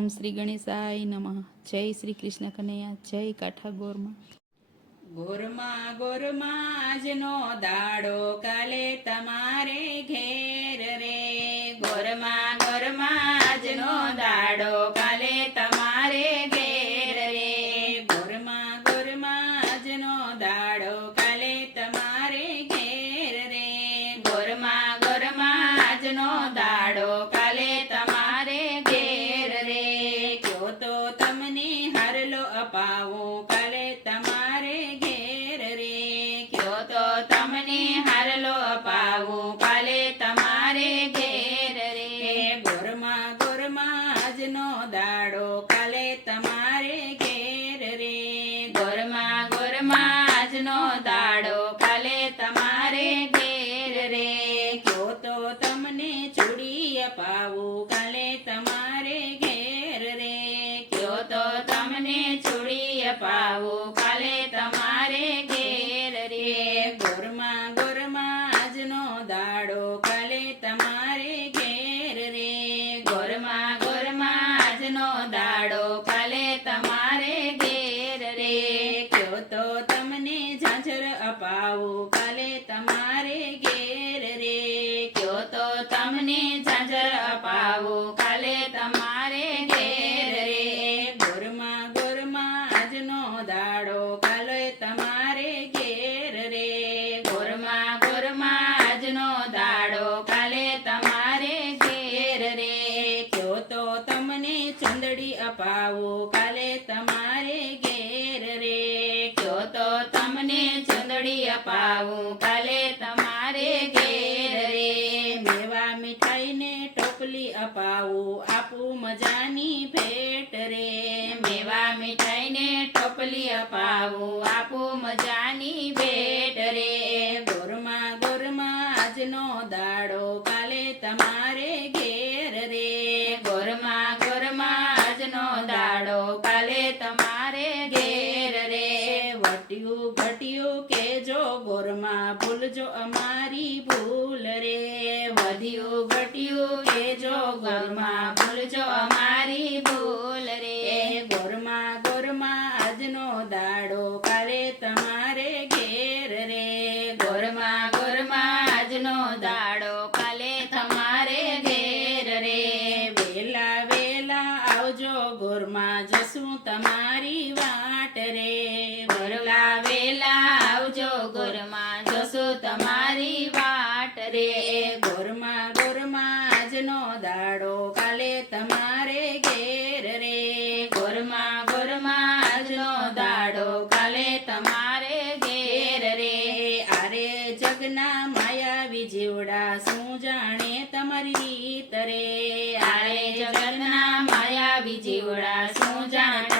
ઓમ શ્રી ગણેશાય નમઃ. જય શ્રી કૃષ્ણ કનૈયા, જય કાઠા ગોરમાં. ગોરમાં ગોરમાં આજનો દાડો, કાલે તમારે ઘેર રે. ગોરમાં ગોરમાં આજનો દાડો, કાલે તમારે ઘેર રે. ગોરમાં ગોરમાં આજનો દાડો, કાલે તમારે ઘેર રે. ગોરમાં ગોરમાં આજનો દાડો, કાલે તમારે ઘેર રે. કયો તો તમને હારલો અપાવું, કાલે તમારે ઘેર રે. કયો તો તમને હારલો અપાવું, કાલે તમારે ઘેર રે. ગોરમાં ગોરમાં આજનો દાડો, કાલે તમારે ઘેર રે. ગોરમાં ગોરમાં આજનો દાડો, કાલે તમારે ઘેર રે. કયો તો તમને ચૂડી અપાવું, કાલે તમારે ઘેર રે. કયો તો તમને ચૂડી અપાવું, કાલે તમારે ઘેર રે. ગોરમાં ગોરમાં આજનો દાડો, કાલે તમારે ઘેર રે. ગોરમાં ગોરમાં આજનો દાડો, કાલે તમારે ઘેર રે. કયો તો તમને ઝાંઝર અપાવું, કાલે તમારે ઘેર રે. કયો તો તમને ઝાંઝર અપાવું, કાલે તમારે ઘેર રે. ગોરમાં ગોરમાં આજનો દાડો, કાલે તમારે ઘેર રે. ગોરમાં ગોરમાં આજનો દાડો, કાલે તમારે ઘેર રે. કયો તો તમને ચંદડી અપાવું, કાલે તમારે ઘેર રે. કયો તો તમને ચંદડી અપાવું, કાલે તમારે ઘેર રે. મેવા મીઠાઈ ને ટોપલી અપાવું, આપું મજાની ભેટ રે. મેવા મીઠાઈ ને ટોપલી અપાવું, આપું મજાની ભેટ રે. ગોરમાં ગોરમાં આજનો દાડો, કાલે તમારે ઘેર રે. ગોરમાં ગોરમાં આજનો દાડો, કાલે તમારે ઘેર રે. વટ્યું ઘટ્યું કેજો ગોરમાં, ભૂલજો અમારી ભૂલ રે. વધ્યું ઘટ્યું કેજો ગોરમાં, ભૂલજો અમારી ભૂલ રે. ગોરમાં ગોરમાં આજનો દાડો, કાલે તમારે ઘેર રે. ગોરમાં ગોરમાં આજનો દાડો, કાલે તમારે ઘેર રે. વેલા વેલા આવજો ગોરમાં, જશું તમારી વાટ રે. વેલા વેલા આવજો ગોરમાં, જશું તમારી વાટ રે. ગોરમાં ગોરમાં આજનો દાડો, કાલે તમારે ઘેર રે. ગોરમાં ગોરમાં આજનો દાડો, કાલે તમારે ઘેર રે. આરે જગના માયાવી જીવડા, શું જાણે તમારી રીત રે. આરે જગના માયાવી જીવડા, શું જાણે